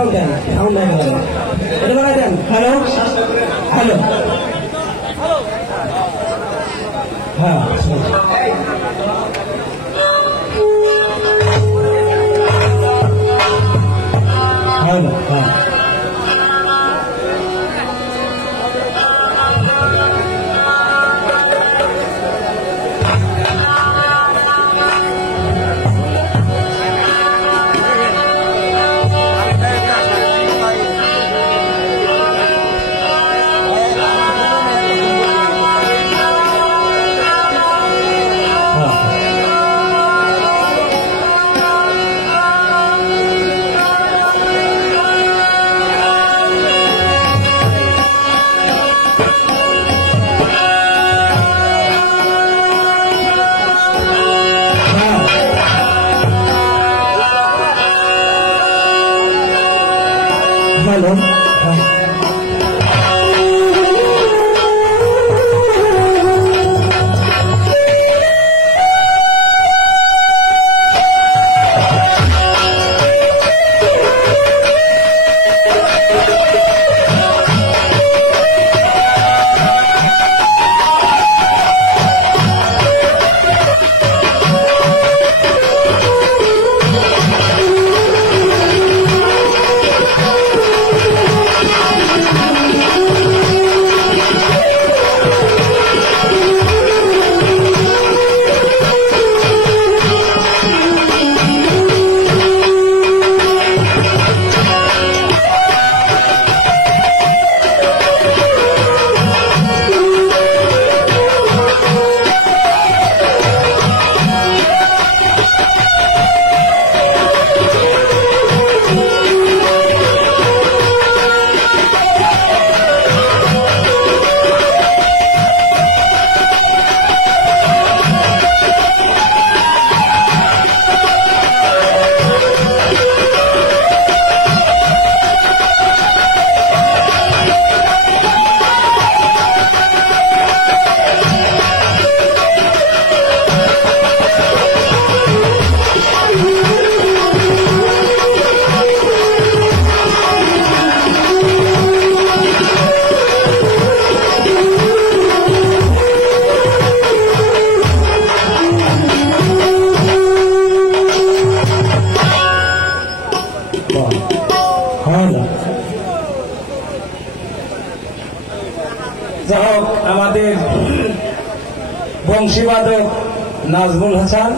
Sound দেন, sound দেন, এটা বাড়াই দেন। Hello hello, হ্যাঁ হ্যালো, হ্যাঁ হ্যালো, যাই হোক, আমাদের বংশীবাদক নাজমুল হাসান,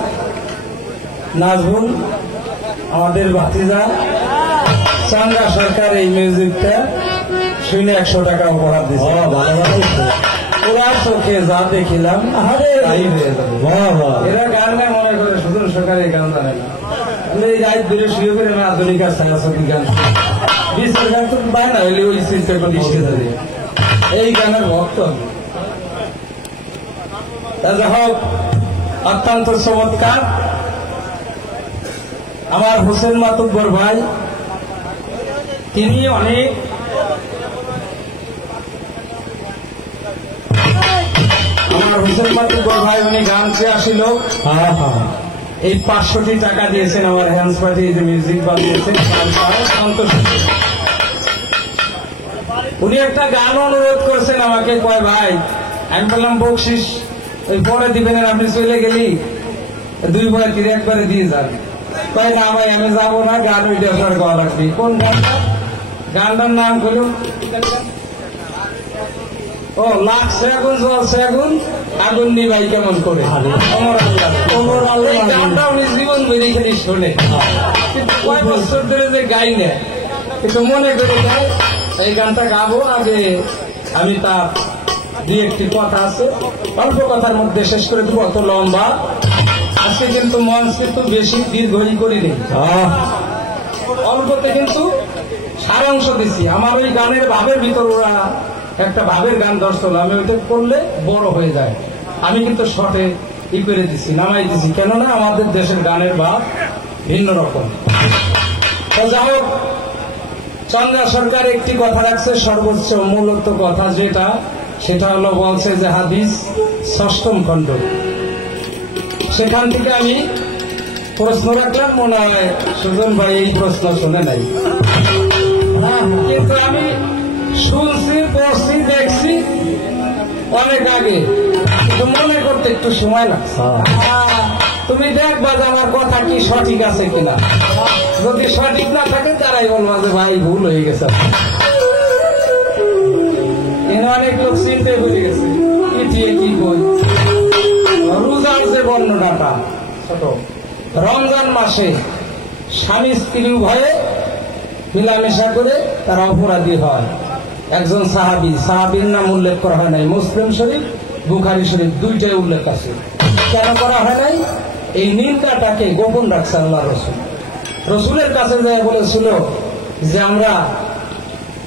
নাজমুল আমাদের ভাতিজা, চাঙ্গা সরকার এই মিউজিকটা শুনে 100 টাকা উপহার দিচ্ছে। ওরা চোখে যা দেখিলাম, এরা গান গায় মনে করে শুধু সরকারের গান জানে না, এই রাত ধরে শুয়ে করে না আধুনিক আর সাংস্কৃতিক গান, বিশ্বের গান তো পায় না, হলে ওই চিন্তা করে এই গানের ভক্ত। যাই হোক, অত্যন্ত চমৎকার। আমার হোসেন মাতুব্বর ভাই, তিনি অনেক আমার হোসেন মাতুব্বর ভাই উনি গান চেয়ে আসিল, এই 500টি টাকা দিয়েছেন আমার হ্যান্ডস পার্টি যে মিউজিক বাজিয়েছেন, সন্তোষ। উনি একটা গান অনুরোধ করেছেন আমাকে, কয় ভাই, আমি বললাম বকশিস ওই পরে দিবেন, আপনি চলে গেলি 2 বার 3 একবারে দিয়ে যান। কয় না ভাই, আমি যাবো না, গান ওইটা আপনার গাওয়া রাখবি। কোন গানটা? গানটার নাম হলো ও লাগছে আগুন, জ্বলছে আগুন, আগুন নিভাই কেমন করে, গানটা উনি জীবন ধরে এখানে শোনে, কিন্তু কয় বছর ধরে যে গাই না, একটু মনে করে যায় এই গানটা গাবো। আগে আমি তার 2-1টি কথা আছে, অল্প কথার মধ্যে শেষ করে দেবো, অত লম্বা আজকে কিন্তু মঞ্চ কিন্তু বেশি দীর্ঘই করিনি, অল্পতে কিন্তু সারাংশ দিচ্ছি। আমার ওই গানের ভাবের ভিতর ওরা একটা ভাবের গান ধরছিল, আমি ওইটা করলে বড় হয়ে যায়, আমি কিন্তু শর্টে করে দিচ্ছি, নামাই দিচ্ছি, কেননা আমাদের দেশের গানের ভাব ভিন্ন রকম। তো যাই হোক, চন্দ্রা সরকার একটি কথা রাখছে, সর্বোচ্চ মূলত কথা যেটা, সেটা হলো বলছে যে হাদিস 6ম খণ্ড, সেখান থেকে আমি প্রশ্ন রাখলাম, মনে হয় সুজন ভাই এই প্রশ্ন শুনে নাই। কিন্তু আমি শুনছি, পড়ছি, দেখছি অনেক আগে, কিন্তু মনে করতে একটু সময় লাগছে। তুমি দেখবা যে আমার কথা কি সঠিক আছে কিনা। যদি সঠিক না থাকে তারাই বলবা যে ভাই ভুল হয়ে গেছে। অনেক লোক চিনতে ভুলে গেছে কি বই। রোজার যে বর্ণনাটা ছোট, রমজান মাসে স্বামী স্ত্রী উভয়ে মিলামেশা করে তারা অপরাধী হয়। একজন সাহাবীর নাম উল্লেখ করা হয় নাই। মুসলিম শরীফ, বুখারী শরীফ দুইটাই উল্লেখ আছে। কেন করা হয় নাই? এই নিন্দাটাকে গোপন রাখছে আল্লাহ রসুল। রসুলের কাছে যায় বলেছিল যে আমরা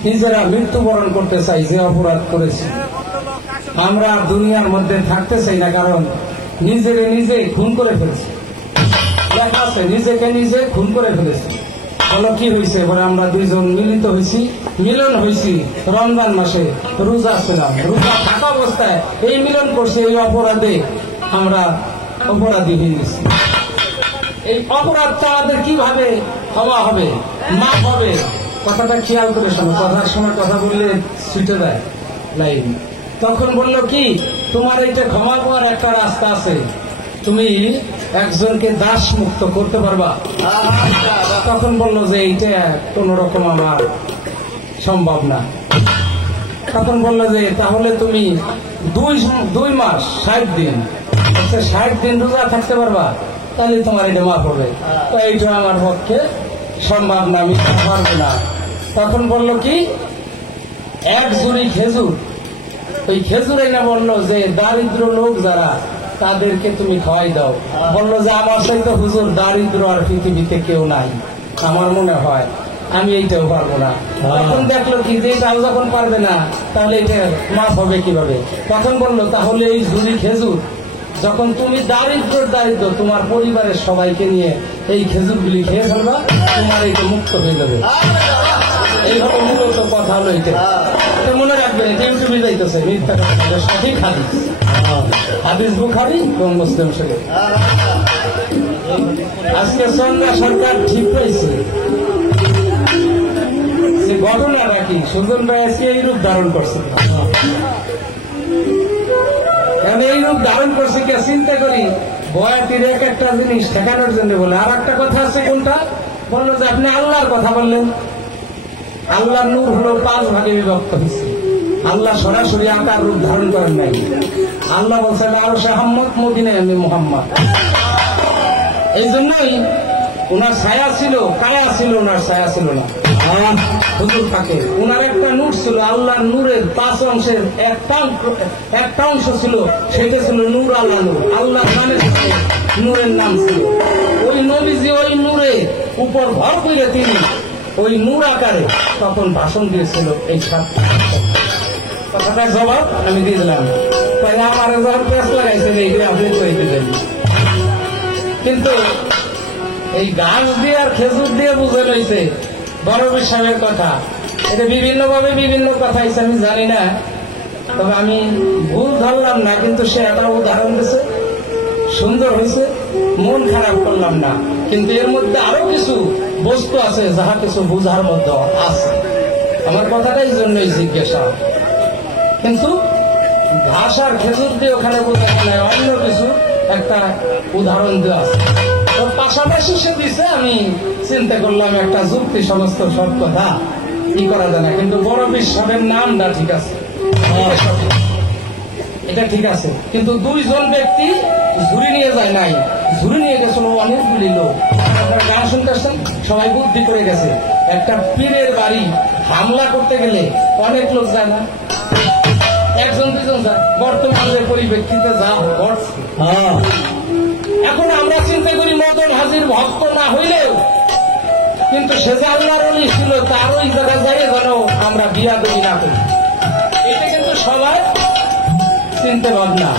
নিজেরা মৃত্যুবরণ করতে চাই যে অপরাধ করেছি, আমরা দুনিয়ার মধ্যে থাকতে চাই না, কারণ নিজে খুন করে ফেলেছি। লেখা আছে নিজেকে নিজে খুন করে ফেলেছি। বলো কি হয়েছে? বলে আমরা দুইজন মিলন হয়েছি রমজান মাসে, রোজা ছিলাম, রোজা থাকা অবস্থায় এই মিলন করছি, এই অপরাধে আমরা অপরাধী হয়ে গেছি। এই অপরাধটা আমাদের কিভাবে ক্ষমা হবে, মাফ হবে? কথাটা খেয়াল করে শোনো, কথার সময় কথা বললে ছুটে দেয় লাইন। তখন বলল কি, তোমার এইটা ক্ষমা পাওয়ার একটা রাস্তা আছে, তুমি একজনকে দাস মুক্ত করতে পারবা। তখন বলল যে এইটা কোন রকম আমার সম্ভব না। তখন বলল যে তাহলে তুমি 2 মাস 60 দিন 60 দিন রোজা থাকতে পারবা, তাহলে তোমার এটা মাফ হবে। তো এইটা আমার পক্ষে সম্ভব না, আমি পারবো না। তখন বলল কি, 1 ঝুড়ি খেজুর, ওই খেজুরে না বললো যে দারিদ্র লোক যারা তাদেরকে তুমি খাওয়াই দাও। বললো যে আমার সাথে হুজুর দারিদ্র আর পৃথিবীতে কেউ নাই, আমার মনে হয় আমি এইটাও পারবো না। তখন দেখলো কি যে এটাও যখন পারবে না, তাহলে এটা মাফ হবে কিভাবে? তখন বললো তাহলে এই ঝুড়ি খেজুর যখন তুমি দারিদ্র তোমার পরিবারের সবাইকে নিয়ে এই খেজুরগুলি খেয়ে ফেলবা, তোমার এইটা মুক্ত হয়ে যাবে। এইভাবে মূলত কথা হলো এটা। মনে রাখবেন এটা ইউটিউবে যাইতেছে, মিথ্যা কথা, সঠিক হাদিস বুখারী এবং মুসলিম শরীফ। আজকে সন্ধ্যা সরকার ঠিক পাইছে যে ঘটনাটা কি, সুজন ভাই আজকে এই রূপ ধারণ করছে। এই রূপ ধারণ করছে কে চিন্তা করি, বয়াতির একটা জিনিস ঠেকানোর জন্য বলে। আর একটা কথা আছে, কোনটা? বললো যে আপনি আল্লাহর কথা বললেন। আল্লাহর নূর হলো 5 ভাগে বিভক্ত হয়েছে। আল্লাহ সরাসরি আকার রূপ ধারণ করেন নাই। আল্লাহ বলছেন আরশে আহম্মদ, মদিনায় আমি মুহাম্মদ। এই জন্যই ওনার ছায়া ছিল, কায়া ছিল, ওনার ছায়া ছিল না। হুজুর থাকে ওনার একটা নূর ছিল, আল্লাহর নূরের 5 অংশের একটা অংশ ছিল, সেটা ছিল নূর আল্লাহ নূর। আল্লাহর নামে নূরের নাম ছিল। ওই নবীজি ওই নূরের উপর ভর করে তিনি ওই নূর আকারে তখন ভাষণ দিয়েছিল। এই 7 কথাটার জবাব আমি দিয়ে দিলাম। তাই আমার যখন পেঁচ লাগাইছেন এইগুলো আপনি কইতে দেন। কিন্তু এই গাছ দিয়ে আর খেজুর দিয়ে বুঝে রয়েছে বড় বিশ্বাসের কথা। এটা বিভিন্নভাবে বিভিন্ন কথা হয়েছে, আমি জানি না, তবে আমি ভুল ধরলাম না। কিন্তু সে একটা উদাহরণ দিয়েছে, সুন্দর হয়েছে, মন খারাপ করলাম না। কিন্তু এর মধ্যে আরো কিছু বস্তু আছে যাহা কিছু বুঝার মধ্যে আছে। আমার কথাটাই জন্যই জিজ্ঞাসা। কিন্তু ঘাস আর খেজুর দিয়ে ওখানে বোঝা যায়, অন্য কিছু একটা উদাহরণ দেওয়া আছে। ওর পাশাপাশি সে দিছে, আমি চিন্তা করলাম একটা যুক্তি সমস্ত সব কথা কি করা যায় না। কিন্তু বড় বিশ্বাসের নামটা ঠিক আছে, এটা ঠিক আছে। কিন্তু 2 জন ব্যক্তি ঝুড়ি নিয়ে যায় নাই, ঝুড়ি নিয়ে গেছিল অনেকগুলি লোক। আপনারা গান শুনতে আসছেন, সবাই বুদ্ধি করে গেছে। একটা পীরের বাড়ি হামলা করতে গেলে অনেক লোক যায় না, 1 জন 2 জন যায়। বর্তমানের পরিপ্রেক্ষিতে যা ঘটছে, এখন আমরা চিন্তা করি মদন হাজির ভক্ত না হইলেও কিন্তু সে যে আল্লাহর ওলি ছিল, তার ওই জায়গায় যাই যেন আমরা বিয়াদবি না করি। এটা কিন্তু সবাই চিন্তা ভাবনা।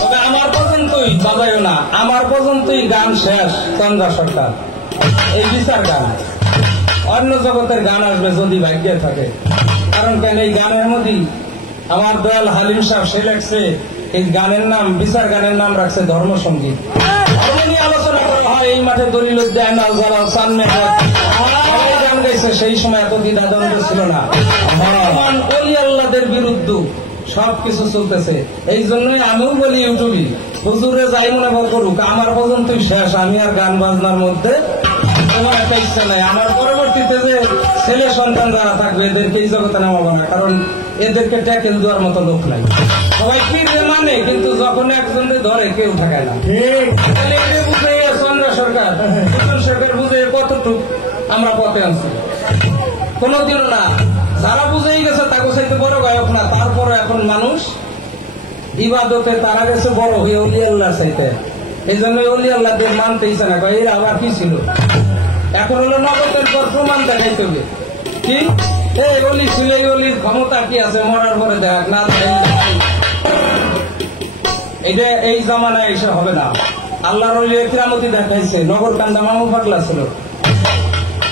তবে আমার পর্যন্তই বাজাইও না, আমার পর্যন্তই গান শেষ। চন্দ্রা সরকার এই বিচার গান, অন্য জগতের গান আসবে যদি ভাগ্যে থাকে। কারণ কেন, এই গানের মধ্যেই আমার দয়াল হালিম সাহেব সে লেখছে, এই গানের নাম, বিচার গানের নাম রাখছে ধর্মসঙ্গীত। ধর্ম নিয়ে আলোচনা করা হয় এই মাঠে, দলিল উদ্যান, আলজারা, সামনে সেই সময় এত দ্বিধাদ্বন্দ্ব ছিল না। এখন অলি আল্লাহদের বিরুদ্ধে সবকিছু চলতেছে। এই জন্যই আমিও বলি ইউটিউবে হুজুরে যাই মনে করুক, আমার পর্যন্তই শেষ। আমি আর গান বাজনার মধ্যে তোমার একটা ইচ্ছা নাই। আমার পরবর্তীতে যে ছেলে সন্তান যারা থাকবে এদেরকে এই জগতে নামাবো না, কারণ এদেরকে ট্যাকেল দেওয়ার মতো লোক নাই। সবাই পীরে মানে, কিন্তু যখন একজনকে ধরে কেউ ঠেকায় না। তাহলে এটা বুঝে চন্দ্র সরকার সরকার বুঝে কতটুকু আমরা পথে আনছি, কোনদিনও না। যারা বুঝেই গেছে তাকে চাইতে বড় গায়ক না, তারপরে এখন মানুষ ইবাদতে তারা গেছে বড় হয়ে অলি আল্লাহ চাইতে। এই জন্য অলি আল্লাহদের মানতেইছে না, এরা আবার কি ছিল। এখন হলো নগদের পর প্রমাণ দেখাইতে হবে। কি এই অলি ছিল, এই অলির ক্ষমতা কি আছে, মরার পরে দেখ না। এটা এই জামানায় এসে হবে না। আল্লাহর অলি কিরামতি দেখাইছে। নগরকান্দা মামু পাগলা ছিল,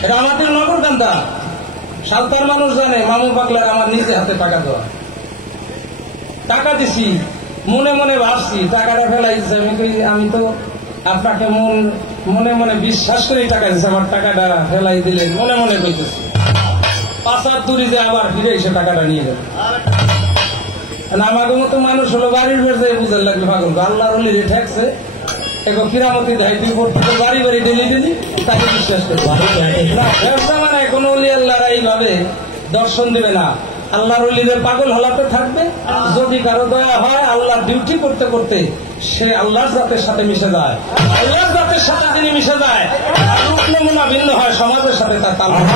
এটা আমাদের নগরকান্দা। সাঁওতাল মানুষ জানে মামু পাগলার আমার নিজে হাতে টাকা দেওয়া। টাকা দিছি, মনে মনে ভাবছি টাকাটা ফেলাইছি। আমি তো আপনাকে মনে মনে বিশ্বাস করে টাকা দিচ্ছি, আমার টাকাটা ফেলাই দিলে মনে মনে কইতেছি। 5 হাত দূরে যে আবার ফিরে এসে টাকাটা নিয়ে যাবে। আমাদের মতো মানুষ হলো বাড়ির বেড়ে বুঝার লাগবে পাগল। আল্লাহর অলি যে ঠেকছে এখন কিরামতি দেয়, তুই বাড়ি বাড়ি ডেলি ডেলি তাকে বিশ্বাস করবে না। ব্যবসা মানে কোন অলি আল্লাহরা এইভাবে দর্শন দিবে না। আল্লাহর অলিদের পাগল হলাতে থাকবে। যদি কারো দয়া হয়, আল্লাহর ডিউটি করতে করতে সে আল্লাহর জাতের সাথে মিশে যায়। আল্লাহর জাতের সাথে যিনি মিশে যায়, রূপ নমুনা ভিন্ন হয়, সমাজের সাথে তার তালমিল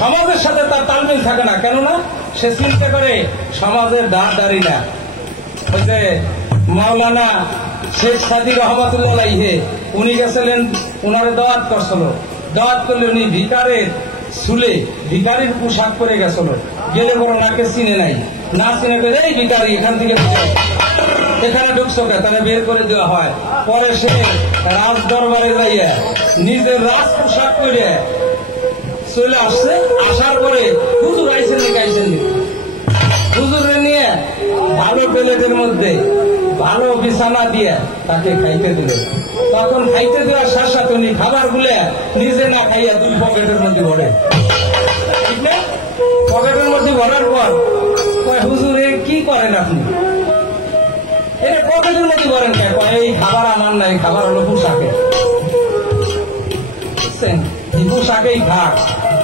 সমাজের সাথে তার তালমিল থাকে না। কেননা সে চিন্তা করে সমাজের দাঁড়ি না। ওই যে মাওলানা শেখ সাদি রহমতুল্লাহ আলাইহি, উনি গেছিলেন, উনারে দাওয়াত করছিল। দাওয়াত করলে উনি ভিকারের চুলে ভিকারির পোশাক পরে গেছিল। গেলে বড় নাকে চিনে নাই, না চিনে করে এই ভিকারি এখান থেকে এখানে ঢুকছো কে, তাহলে বের করে দেওয়া হয়। পরে সে রাজ দরবারে যাইয়া নিজের রাজ পোশাক করে চলে আসছে। আসার পরে হুজুর আইসেন নাকি আইসেন নাকি, হুজুরে নিয়ে ভালো প্লেটের মধ্যে ভালো বিছানা দিয়ে তাকে খাইতে দিল। তখন খাইতে দেওয়ার সাথে সাথে উনি খাবার গুলে নিজে না খাইয়া 2 পকেটের মধ্যে ভরে। ঠিক না? পকেটের মধ্যে ভরার পর হুজুর কি করেন আপনি? এটা পকেটের মধ্যে ভরেন কে? এই খাবার আমার নাই, খাবার হলো পোশাকে। পোশাকেই ভাগ।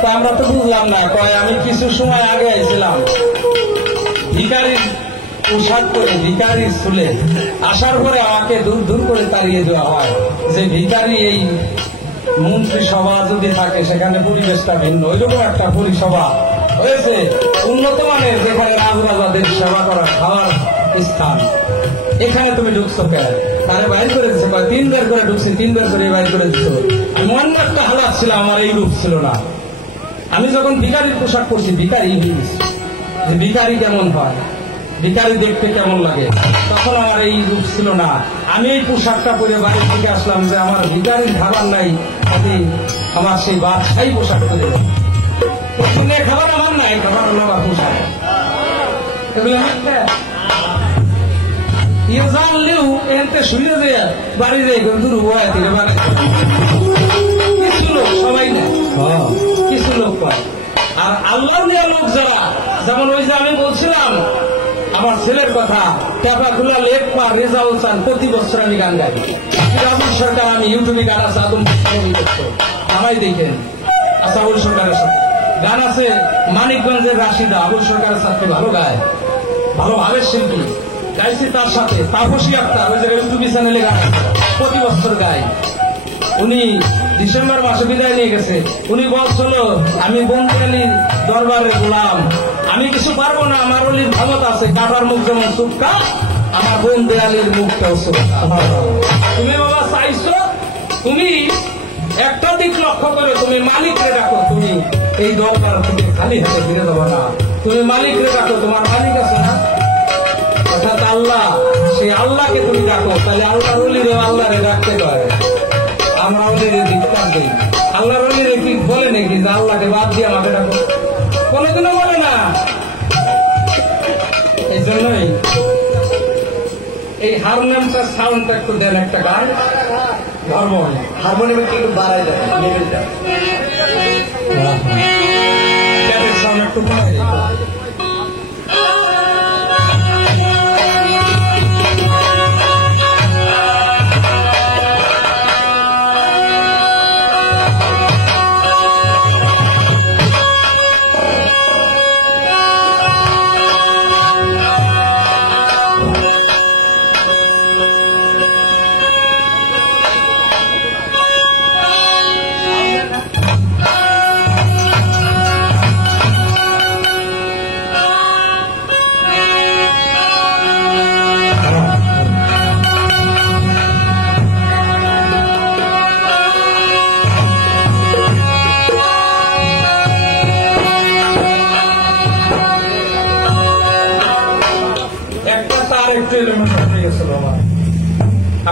তো আমরা তো বুঝলাম না। আমি কিছু সময় আগে আইছিলাম, ভিকারির পোশাক করে ভিকারির চুলে আসার পরে আমাকে দূর দূর করে তাড়িয়ে দেওয়া হয় যে ভিকারি এই মন্ত্রিসভা যদি থাকে সেখানে পরিবেশটা ভিন্ন। ওইরকম একটা পরিসভা হয়েছে উন্নত মানের, যেখানে রাজরাজাদের সেবা করা খাওয়ার স্থান। এখানে তুমি ঢুকছো কেন? তারে বাইর করে দিচ্ছে, 3 বার করে ঢুকছি, 3 বার করে বাইর করে দিচ্ছ। আমি অন্য একটা হালাত ছিল, আমার এই রূপ ছিল না। আমি যখন ভিকারির পোশাক করছি, ভিকারি যে ভিকারি কেমন হয়, ভিকারি দেখতে কেমন লাগে, তখন আমার এই রূপ ছিল না। আমি এই পোশাকটা পরে বাড়ি থেকে আসলাম যে আমার ভিকারির খাবার নাই, আমি আমার সেই বাদশাহী পোশাক করে খাবার আমার নাই, খাবার হলো আমার পোশাক। এগুলো জানলেও এতে শুনে যে বাড়ি যাই দূর হয় কিছু লোক, সবাই না, কিছু লোক পায়। আর আল্লাহ লোক যারা, যেমন ওই যে আমি বলছিলাম আমার ছেলের কথা, টেপাখোলা লেক পার রেজাউল চান, প্রতি বছর আমি গান গাই। আবুল সরকার, আমি ইউটিউবে গান আছে, আদম আমায় দেখেন আচ্ছা আবুল সরকারের সাথে গান আছে। মানিকগঞ্জের রাশিদা আবুল সরকারের সাথে ভালো গায়, ভালো ভাবের শিল্পী, গাইছি তার সাথে। তাপসী আক্তার ওই যে ইউটিউব চ্যানেলে গান প্রতি বছর গায়। উনি ডিসেম্বর মাসে বিদায় নিয়ে গেছে। উনি বলছিল আমি বন্ধুরানির দরবারে গোলাম, আমি কিছু পারবো না, আমার অলির ক্ষমতা আছে। কাটার মুখ যেমন চুপটা, আমার বোন দেয়ালের মুখটাও চুপটা। তুমি বাবা চাইছো, তুমি একটা দিক লক্ষ্য করে তুমি মালিকরে ডাকো। তুমি এই দরবার থেকে খালি হাতে ফিরে দেবো না, তুমি মালিকরে ডাকো। তোমার মালিক আছে না, অর্থাৎ আল্লাহ। সেই আল্লাহকে তুমি ডাকো, তাহলে আল্লাহর অলিরে আল্লাহরে ডাকতে পারে। আমরা ওদের ধিক্কার দিই। আল্লাহর অলিরে কি বলে নাকি যে আল্লাহকে বাদ দিয়ে আমাকে ডাকো? কোনদিনও বলে না। এই জন্যই এই হারমোনিয়ামটা সাউন্ডটা একটু দেন একটা গান। হারমোনিয়াম। হারমোনিয়ামে কি একটু বাড়াই দেয় লেভেলটা। ক্যাটের সাউন্ড একটু কমাই দিই।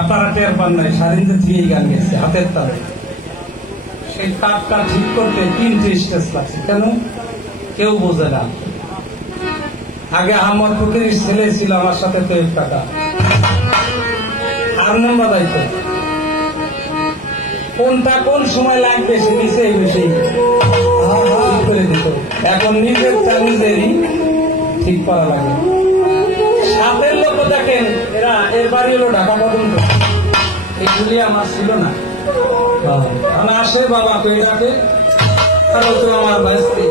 আপনারা টের পান নাই, সারিন্দে থেকেই গান গেছে হাতের তালে। সেই তাপটা ঠিক করতে 3টে স্টেজ লাগছে। কেন কেউ বোঝে না। আগে আহমদ ফকির ছেলে ছিল আমার সাথে তৈব টাকা, হারমোনিয়াম বাজাইতো, কোনটা কোন সময় লাগবে সে নিচে বেশি করে দিত। এখন নিজেরটা নিজেরই ঠিক করা লাগে। সাথের লোক দেখেন, এরা এর বাড়ি হলো ঢাকা পর্যন্ত, এগুলি আমার ছিল না। আমার আসে বাবা পেয়াকে, আর তো আমার বাস্তি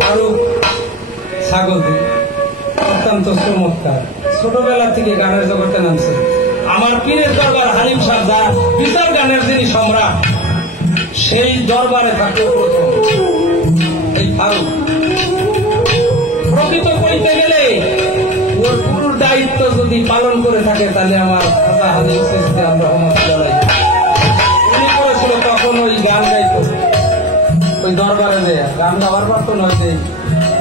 ফারুক ছাগল অত্যন্ত চমৎকার, ছোটবেলা থেকে গানের জগতে নামছে। আমার পীরের দরবার হালিম সাহেব যা বিশাল গানের যিনি সম্রাট, সেই দরবারে থাকতো প্রথম এই ফারুক। প্রকৃত কইতে গেলে ওর পুরো দায়িত্ব যদি পালন করে থাকে তাহলে আমার খাতা হাজির সৃষ্টি আমরা উনি করেছিল। তখন ওই গান গাইতো ওই দরবারে যে গান গাওয়ার পারতো নয়, যে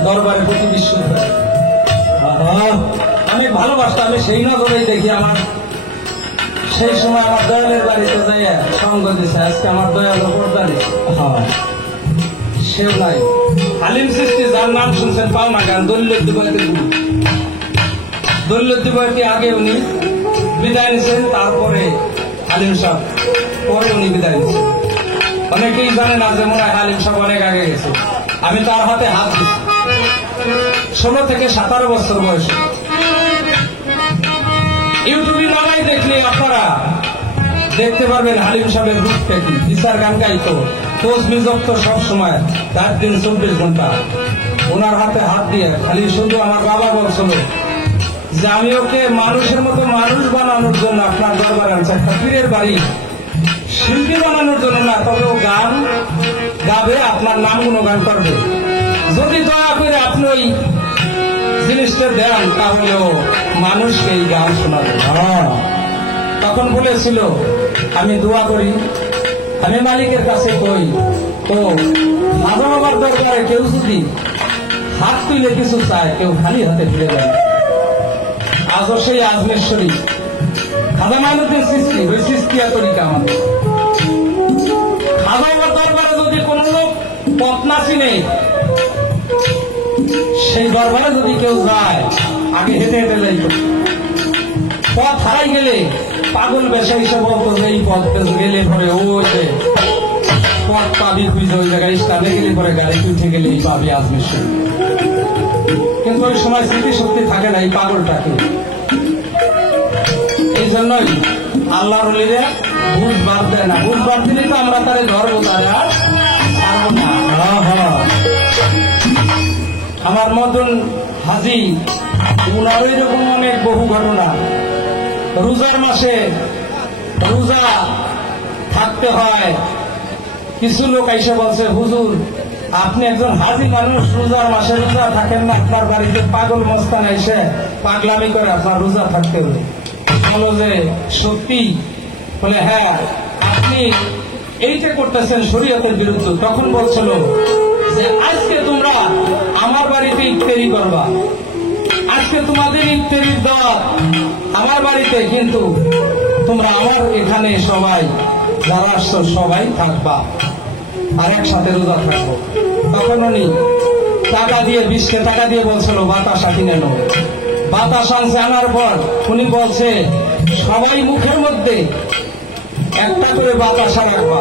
দরবারে প্রতি বিশুদ্ধ আমি ভালোবাসতাম। আমি সেই নজরেই দেখি আমার সেই সময় আমার দয়ালের বাড়িতে যাইয়া সঙ্গ দিছে। আজকে আমার দয়াল পর্দারে সেও নাই। হালিম সৃষ্টি যার নাম শুনছেন পাওনা গান, দৌলতদিবাইতে আগে উনি বিদায় নিছেন, তারপরে হালিম সাহেব পরে উনি বিদায় নিছেন। অনেকেই জানে না যে মনে হয় হালিম সাহেব অনেক আগে গেছে। আমি তার হাতে হাত দিচ্ছি 16 থেকে 17 বছর বয়সে। ইউটিউবে বানাই দেখলে আপনারা দেখতে পারবেন হালিম সাহেবের রূপটা কি। বিচার গান গাইতো, খোঁজ মিজক্ত সব সময়, রাত দিন 24 ঘন্টা। ওনার হাতে হাত দিয়ে খালি শুধু আমার বাবা বলছিল যে আমি ওকে মানুষের মতো মানুষ বানানোর জন্য আপনার দরবারে আনছি, একটা পীরের বাড়ি শিল্পী বানানোর জন্য না, তবে ও গান গাবে, আপনার নাম গুণগান করবে। যদি দয়া করে আপনি ওই জিনিসটা দেন তাহলেও মানুষকে এই গান শোনাবে। তখন বলেছিল আমি দোয়া করি, আমি মালিকের কাছে কই, তো মাঝে আমার দরকারে কেউ যদি হাত তুলে কিছু চায়, কেউ খালি হাতে ফিরে যায়। আজও সেই আজমের শরীফ খাজা মাইনুদ্দিন সৃষ্টি, ওই সৃষ্টিয়া তরিকা আমাদের। খাজা আমার দরবারে যদি কোন লোক পথ না চিনে, সেই দরবারে যদি কেউ যায়, আগে হেঁটে হেঁটে যাইত। পথ হারাই গেলে পাগল বেশা হিসেবে বলতো যে এই পথ গেলে পরে ওই যে পথ পাবি, খুঁজে ওই জায়গায় স্টানে গেলে পরে গাড়ি উঠে গেলে এই পাবি আজমের শরীফ। কিন্তু ওই সময় স্মৃতিশক্তি থাকে না এই পাগলটাকে। এই জন্যই আল্লাহ রলিরা বুঝ বাদ দেয় না। বুঝ বাদ দিলে তো আমরা তারে ধরবো, তারা ছাড়বো না। আমার মতন হাজি উনার ওই রকম অনেক বহু ঘটনা। রোজার মাসে রোজা থাকতে হয়, কিছু লোক এসে বলছে হুজুর আপনি একজন হাজি মানুষ, রোজার মাসে রোজা থাকেন না, আপনার বাড়িতে পাগল মস্তান এসে পাগলামি করে, আপনার রোজা থাকতে হবে। বলো যে সত্যি? বলে হ্যাঁ, আপনি এইটা করতেছেন শরীয়তের বিরুদ্ধে। তখন বলছিল যে আজকে তোমরা আমার বাড়িতে ইফতারি করবা, আজকে তোমাদের ইফতারির দর আমার বাড়িতে, কিন্তু তোমরা আমার এখানে সবাই যারা আসছো সবাই থাকবা আর একসাথে রোজা থাকবো। তখন উনি টাকা দিয়ে 20 টাকা দিয়ে বলছিল বাতাসা কিনে নেব। বাতাস আনছে, আনার পর উনি বলছে সবাই মুখের মধ্যে একটা করে বাতাসা রাখবা,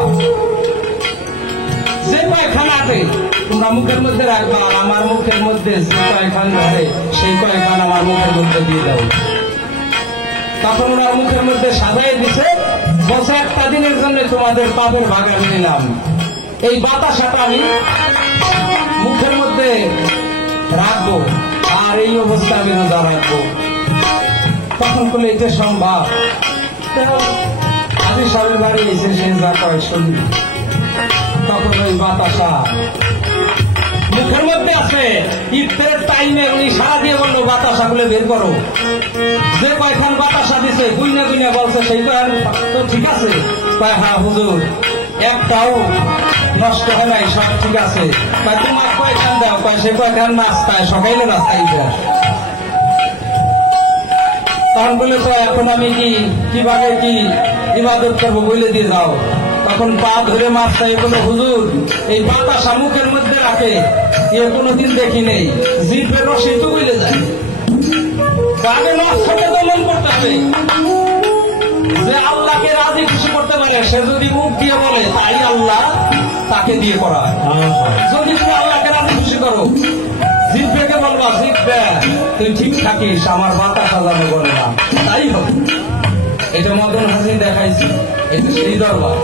যে কয়খানাতে তোমরা মুখের মধ্যে রাখবা, আর আমার মুখের মধ্যে যে কয়খান ধরে সেই কয়খান আমার মুখের মধ্যে দিয়ে দাও। তখন ওনার মুখের মধ্যে সাজাই দিছে, বসে একটা দিনের জন্য তোমাদের পাপের ভাগ আমি নিলাম। এই বাতাসাটা আমি মুখের মধ্যে রাখবো, আর এই অবস্থা আমি রোজা রাখবো। তখন বলে এটা সম্ভব? আমি সবের বাড়ি এসে সে যা কয় শুনবি। তখন ওই বাতাসা মুখের মধ্যে আছে, ইফতারের টাইমে উনি সারা দিয়ে বললো বাতাসা গুলো বের করো। যে কয়খান বাতাসা দিছে গুইনা গুইনা বলছে সেই কয়খান তো ঠিক আছে। কয় হ্যাঁ হুজুর, একটাও নষ্ট হয় নাই, সব ঠিক আছে। কয় তোমার কয়খান দাও? কয় সে কয়খান রাস্তায় সকালে রাস্তায় যায়। তখন বলে তো এখন আমি কিভাবে কি ইবাদত করবো বলে দিয়ে যাও। তখন পা ধরে মাছ চাই বলে হুজুর এই বাতাসা মুখের মধ্যে রাখে এ কোনোদিন দেখি নেই, জিভের রসি তো বলে যায়। আগে নকশাকে দমন করতে হবে, যে আল্লাহকে রাজি খুশি করতে পারে সে যদি মুখ দিয়ে বলে তাই আল্লাহ তাকে দিয়ে করা। যদি তুমি আল্লাহকে রাজি খুশি করো, জিভকে বলবা জিভবে তুই ঠিক থাকিস, আমার বাতাসা যাবে বলে না, তাই হবে। এটা মদন হাসিন দেখাইছি, এটা সেই দরবার।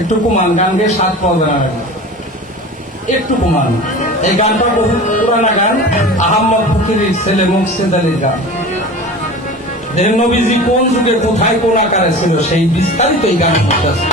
একটু কুমান গান গিয়ে সাত পাওয়া একটু কুমান। এই গানটা বহু পুরানা গান, আহম্মদ ফকিরের ছেলে মুকসেদ আলীর গান। নবীজি কোন যুগে কোথায় কোন আকারে ছিল সেই বিস্তারিত এই গান করতেছে।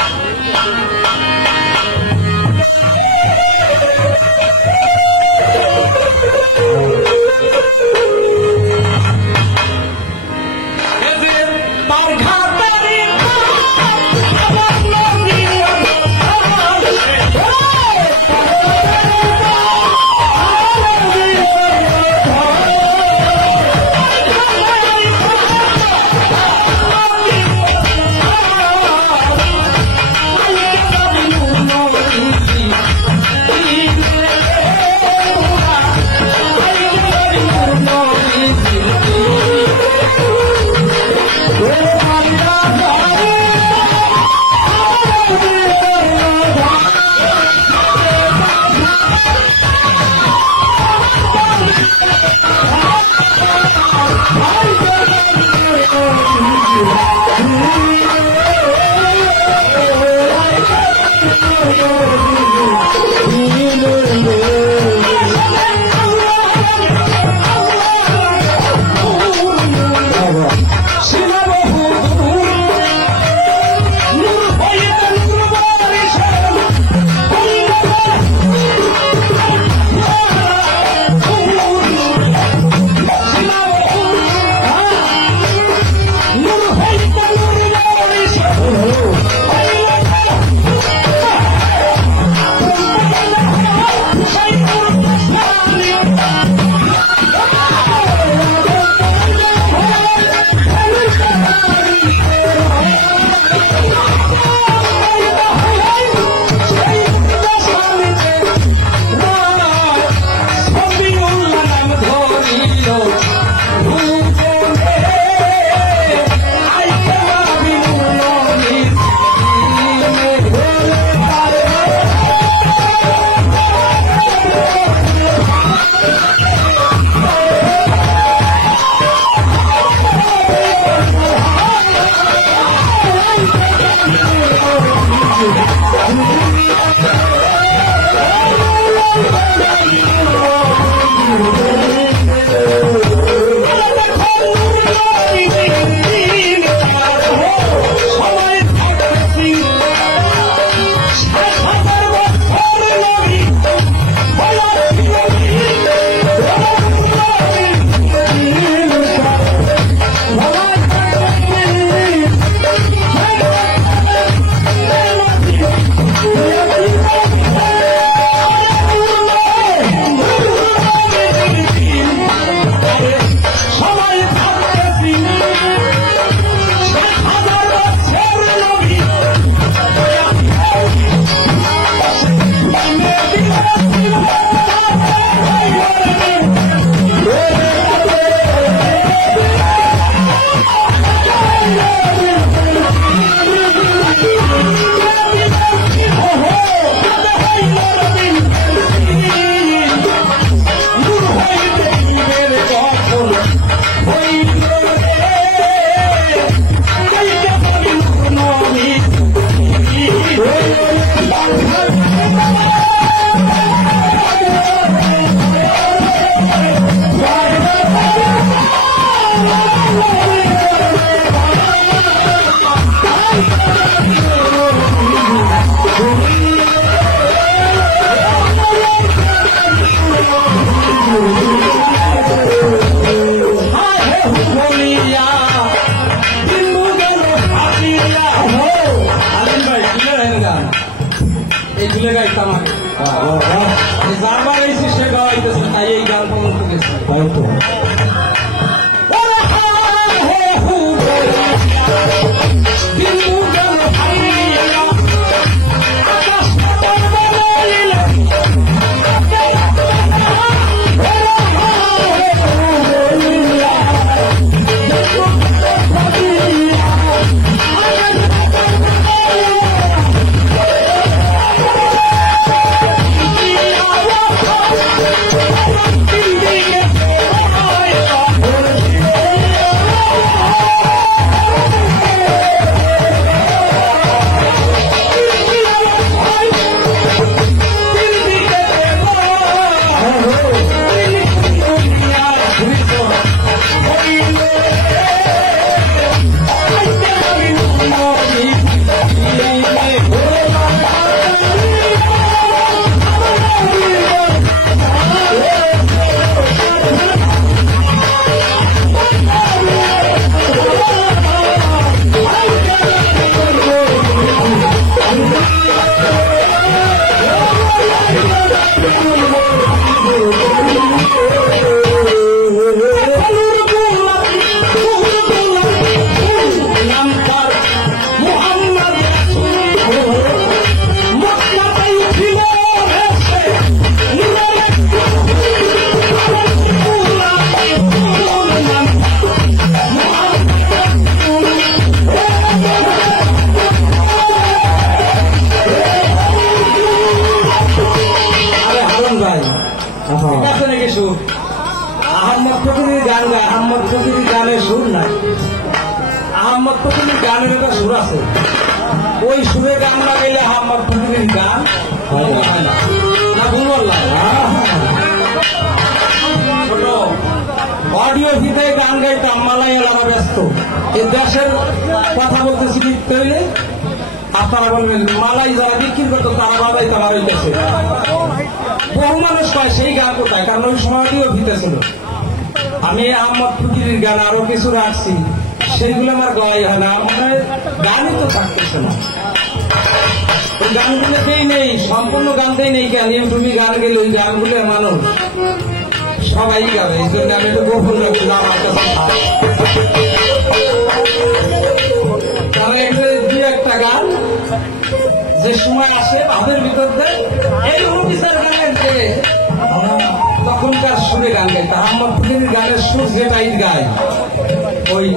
এই তুলে গাইতাম আগে যারবার এসে সে গাইতেছে তাই এই গান পর্যন্ত গেছে হয়তো আহম্মদ ফকিরের গান গায় আহম্মদ ফকিরের গানের সুর নাই আহম্মদ ফকিরের গানের একটা সুর আছে ওই সুরে গান লাগাইলে আহম্মদ ফকিরের গান হয় না না ভুল অডিও ফিতে গান গাইতাম মালাইয়ালারা ব্যস্ত এই দেশের কথা বলতেছি লিখতে হইলে আপনারা বলবেন মালাই যারা বিক্রি করতো তারা বাবাই তারা হইতেছে বহু মানুষ কয় সেই গান কোথায় কারণ ওই সময় অডিও ফিতে ছিল আমি আহম্মদ ফকিরের গান আরো কিছু রাখছি সেইগুলো আমার গাওয়াই হয় না আমার গানই তো থাকতেছে না ওই গানগুলোতেই নেই সম্পূর্ণ গানতেই নেই কেন ইউটিউবে গান গেলে ওই গানগুলোর মানুষ সবাই গাবে এই জন্য আমি একটু গোপন রাখছিলাম আমার কাছে তাহলে দুই একটা গান যে সময় আসে ভাবের ভিতর দেয় এই অফিসার গানের যে তখনকার সুরে গান গাই আহম্মদ ফকিরের গানের সুর যে বাইর গায় ওই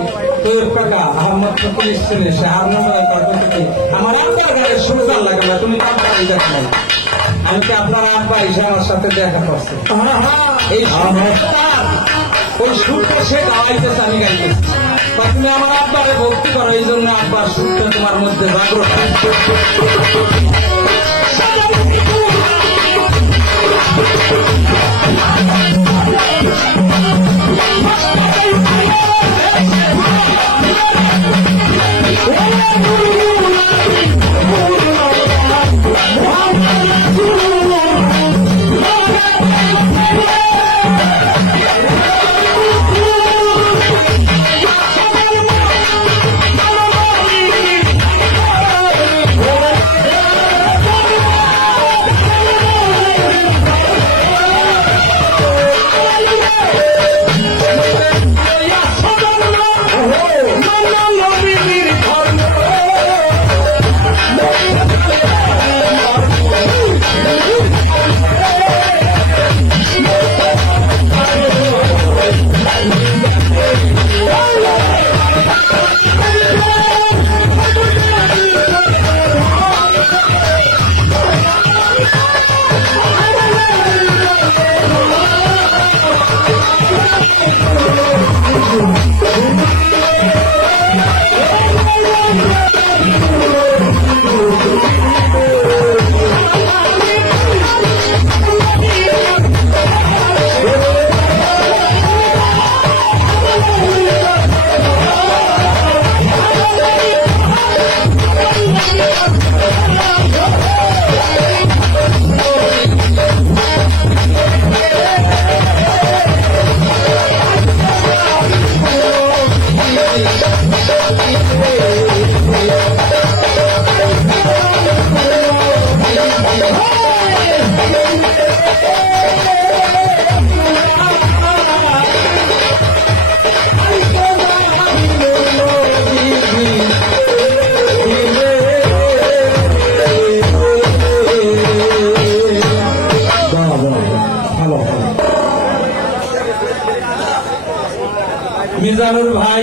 তৈব কাকা আহম্মদ ফকির ছেলে সে হারমোনিয়াম থেকে আমার আব্বার গানের সুর গান লাগে না তুমি কার বাড়ি দেখ নাই আমি কি আপনার আব্বা এসে আমার সাথে দেখা করছে এই ওই সুরটা সে গাওয়াইতেছে আমি গাইতেছি তুমি আমার আব্বারে ভক্তি করো এই জন্য আব্বার সুরটা তোমার মধ্যে জাগ্রত মিজানুর ভাই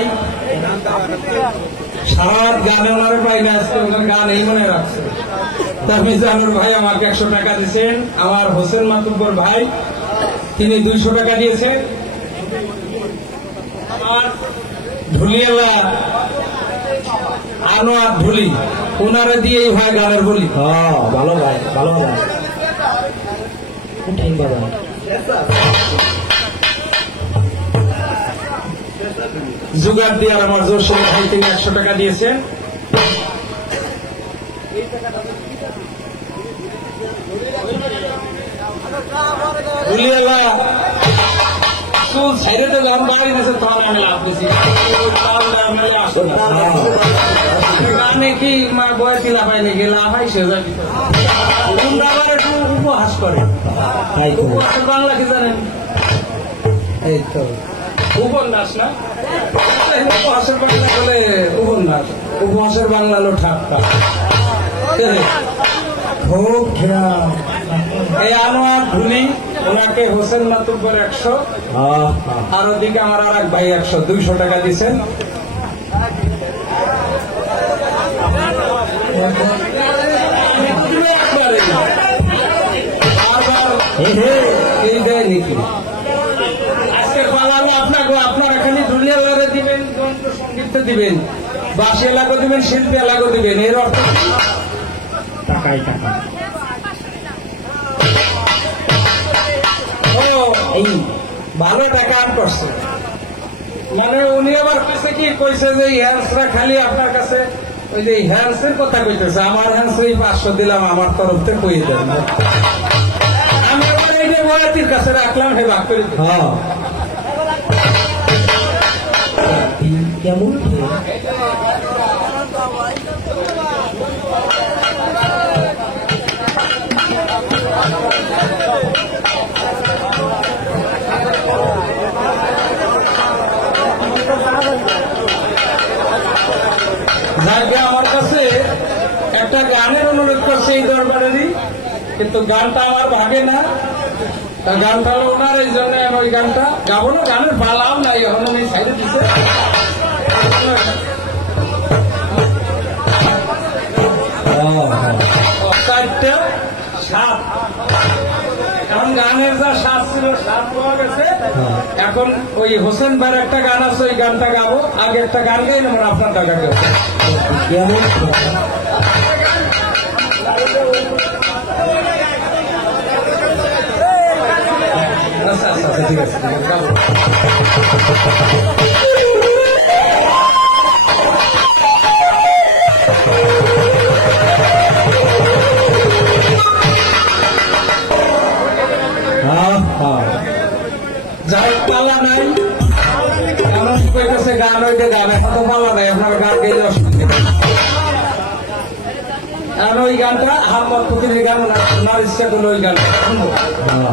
সারা গানে ওনারে পাই না, আজকে ওনার গান এই মনে রাখছে। তা মিজানুর ভাই আমাকে 100 টাকা দিয়েছেন। আমার হোসেন মাতুব্বর ভাই তিনি 200 টাকা দিয়েছেন। আমার ঢুলিয়ালা আনোয়ার ঢুলি ওনারা দিয়ে এই ভাই গানের বলি। ভালো ভাই, ভালো ভাই। ঠিক বাবা। জুগার দিয়ে আমার জোরসেন ভাই তিনি 100 টাকা দিয়েছেন। ঢুলিয়ালা চুল ছাইড়ে দেবে আমি বাড়ি দিয়েছে, তোমার মনে লাভ দিয়েছি গানে কি বয়ে দিলা পাইনি গেলা ভাই সে যাবি আবার একটু উপহাস করে। উপহাসের বাংলা কি জানেন? এই তো উপন্যাস না, উপহাসের বাংলা বলে উপন্যাস, উপহাসের বাংলা হলো ঠাট্টা। খুব খেয়াল। এই আনোয়ার ঢুলি ওনাকে হোসেন মাতুব্বর 100, আর ওদিকে আমার আর এক ভাই 100, 200 টাকা দিচ্ছেন। এই দেয় নাকি আজকে পালালে আপনাকে আপনার এখানে ঢুলিয়া ওয়ারে দিবেন, যন্ত্রসঙ্গীত দিবেন, বাঁশি এলাকা দিবেন, শিল্পী এলাকা দিবেন, এর অর্থ টাকাই টাকা। এই ভালো টাকা আর করছে, মানে উনি আবার কাছে কি কইছে যে হ্যান্ডসরা খালি আপনার কাছে ওই যে হ্যান্ডসের কথা কইতেছে, আমার হ্যান্ডস এই 500 দিলাম আমার তরফ থেকে কই দেন। আমি আবার এই যে বয়াতির কাছে রাখলাম, হে ভাগ করে কেমন আমার কাছে একটা গানের অনুরোধ করছে এই দরবারেরই, কিন্তু গানটা আমার ভাগে না। তা গানটা হলো ওনার, এই জন্য আমি ওই গানটা গাবো না। গানের পালাও না, এখন উনি সাইডে দিচ্ছে। 4টা 7, এখন গানের যা 7 ছিল 7 পাওয়া গেছে। এখন ওই হোসেন ভাইয়ের একটা গান আছে, ওই গানটা গাবো। আগে একটা গান গাই না, আপনার টাকা কেমন আচ্ছা আচ্ছা ঠিক আছে গাবো। যাই পালা নাই, এমন কইতেছে গান হইতে গান, এখন তো পালা নাই, আপনার গান গেলে অসুবিধা। এখন ওই গানটা আহমদ ফকিরের গান ওনার ইচ্ছা করলো ওই গানটা শুনবো।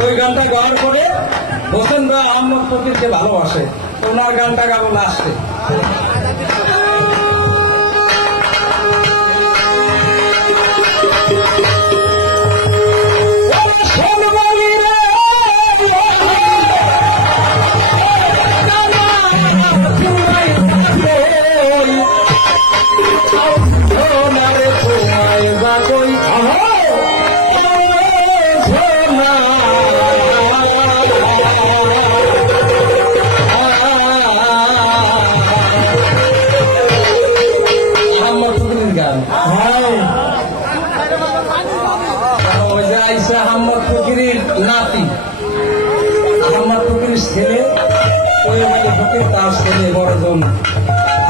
ওই গানটা গাওয়ার পরে হোসেন ভাই আহমদ ফকিরকে ভালোবাসে, ওনার গানটা গাবো লাস্টে। আহমদ ফকিরের নাতি, আহমদ ফকিরের ছেলে, ওই ফকির তার ছেলে বড়জন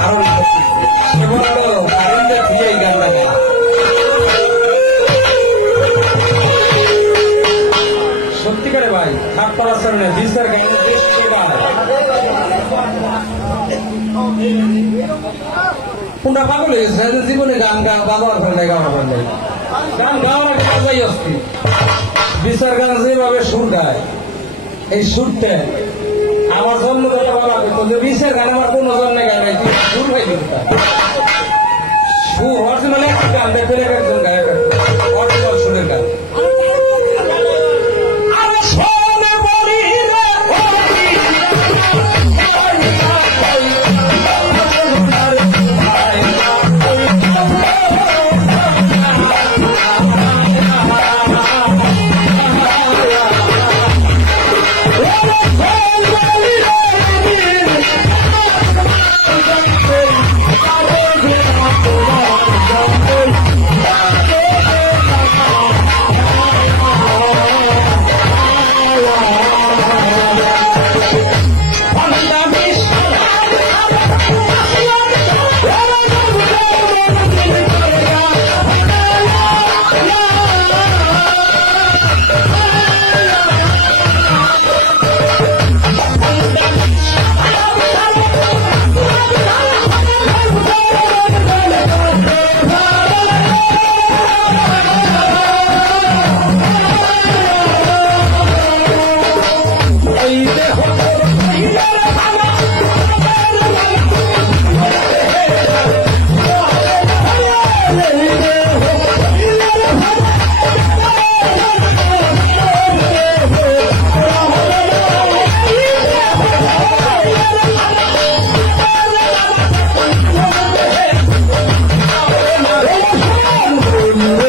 হারুন ফকির, সে বলল হারুনকে দিয়ে এই গানটা গায়। সত্যিকারে ভাই ঠাট্টার সামনে বিশের গান কোনটা পাগল হয়েছে জীবনে গান গাওয়ার ফলে গাওয়ার ফলে গান গাওয়ার কাজই অস্থির। বিচার গান যেভাবে সুর গায়, এই সুরটা আমার জন্ম ধরে বলা হতো যে বিচার গান আমার কোন জন্মে গায় নাই, সুর ভাই দিতে সুর অরিজিনাল একটা গান দেখে একজন গায়ক অরিজিনাল সুরের গান। আমি মোর